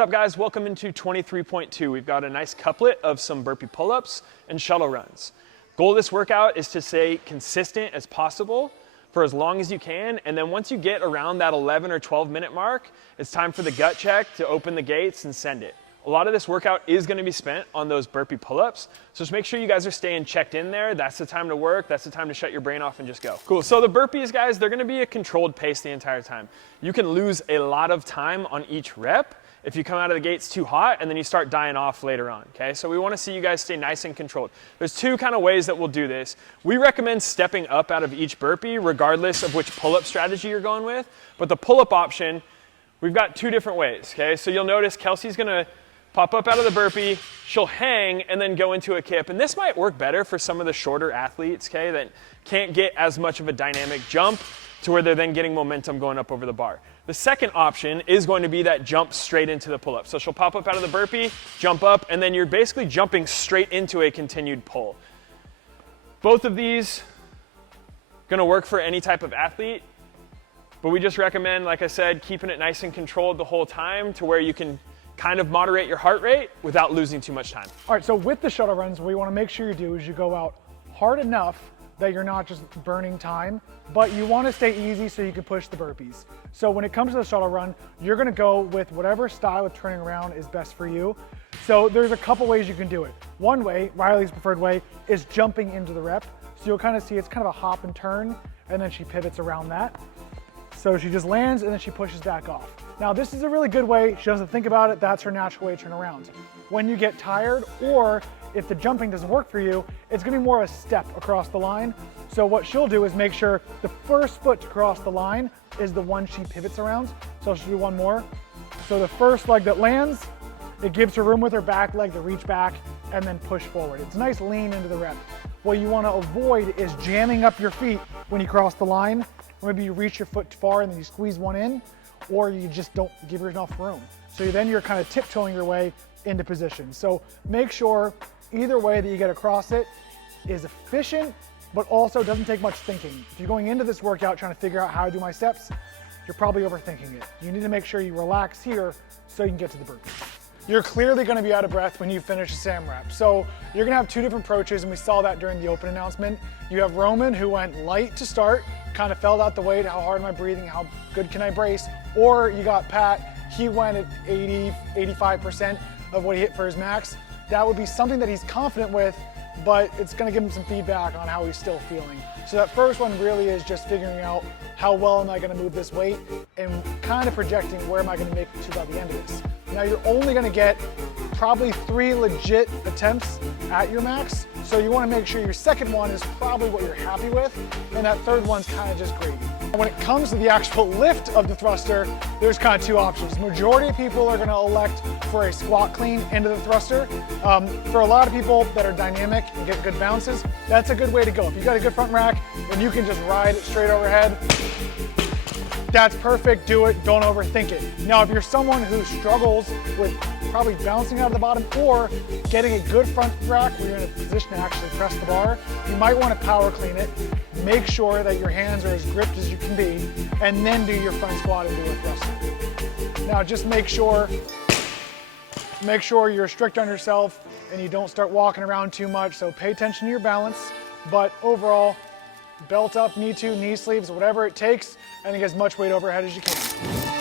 What's up, guys? Welcome into 23.2. We've got a nice couplet of some burpee pull-ups and shuttle runs. Goal of this workout is to stay consistent as possible for as long as you can, and then once you get around that 11 or 12 minute mark, it's time for the gut check to open the gates and send it. A lot of this workout is going to be spent on those burpee pull-ups, so just make sure you guys are staying checked in there. That's the time to work. That's the time to shut your brain off and just go. Cool. So the burpees, guys, they're going to be a controlled pace the entire time. You can lose a lot of time on each rep if you come out of the gates too hot and then you start dying off later on, okay? So we want to see you guys stay nice and controlled. There's two kind of ways that we'll do this. We recommend stepping up out of each burpee regardless of which pull-up strategy you're going with, but the pull-up option, we've got two different ways, okay? So you'll notice Kelsey's going to pop up out of the burpee, she'll hang and then go into a kip. And this might work better for some of the shorter athletes, okay, that can't get as much of a dynamic jump to where they're then getting momentum going up over the bar. The second option is going to be that jump straight into the pull-up. So she'll pop up out of the burpee, jump up, and then you're basically jumping straight into a continued pull. Both of these gonna work for any type of athlete, but we just recommend, like I said, keeping it nice and controlled the whole time to where you can kind of moderate your heart rate without losing too much time. All right, so with the shuttle runs, what we wanna make sure you do is you go out hard enough that you're not just burning time, but you wanna stay easy so you can push the burpees. So when it comes to the shuttle run, you're gonna go with whatever style of turning around is best for you. So there's a couple ways you can do it. One way, Riley's preferred way, is jumping into the rep. So you'll kind of see it's kind of a hop and turn, and then she pivots around that. So she just lands and then she pushes back off. Now this is a really good way, she doesn't think about it, that's her natural way to turn around. When you get tired, or if the jumping doesn't work for you, it's gonna be more of a step across the line. So what she'll do is make sure the first foot to cross the line is the one she pivots around. So she'll do one more. So the first leg that lands, it gives her room with her back leg to reach back and then push forward. It's a nice lean into the rep. What you wanna avoid is jamming up your feet when you cross the line. Maybe you reach your foot too far and then you squeeze one in, or you just don't give her enough room. So then you're kind of tiptoeing your way into position. So make sure either way that you get across it is efficient, but also doesn't take much thinking. If you're going into this workout trying to figure out how to do my steps, you're probably overthinking it. You need to make sure you relax here so you can get to the burpee. You're clearly gonna be out of breath when you finish a SAM rep. So you're gonna have two different approaches, and we saw that during the open announcement. You have Roman, who went light to start, kind of felt out the weight, how hard am I breathing, how good can I brace? Or you got Pat, he went at 80, 85% of what he hit for his max. That would be something that he's confident with, but it's gonna give him some feedback on how he's still feeling. So that first one really is just figuring out how well am I gonna move this weight and kind of projecting where am I gonna make it to by the end of this. Now you're only gonna get probably 3 legit attempts at your max, so you wanna make sure your second one is probably what you're happy with, and that third one's kind of just gravy. When it comes to the actual lift of the thruster, there's kind of two options. Majority of people are gonna elect for a squat clean into the thruster. For a lot of people that are dynamic and get good bounces, that's a good way to go. If you got a good front rack and you can just ride it straight overhead, that's perfect, do it, don't overthink it. Now, if you're someone who struggles with probably bouncing out of the bottom or getting a good front rack where you're in a position to actually press the bar, you might want to power clean it. Make sure that your hands are as gripped as you can be, and then do your front squat and do a thruster. Now, just make sure you're strict on yourself and you don't start walking around too much, so pay attention to your balance, but overall, belt up, knee to, knee sleeves, whatever it takes, and get as much weight overhead as you can.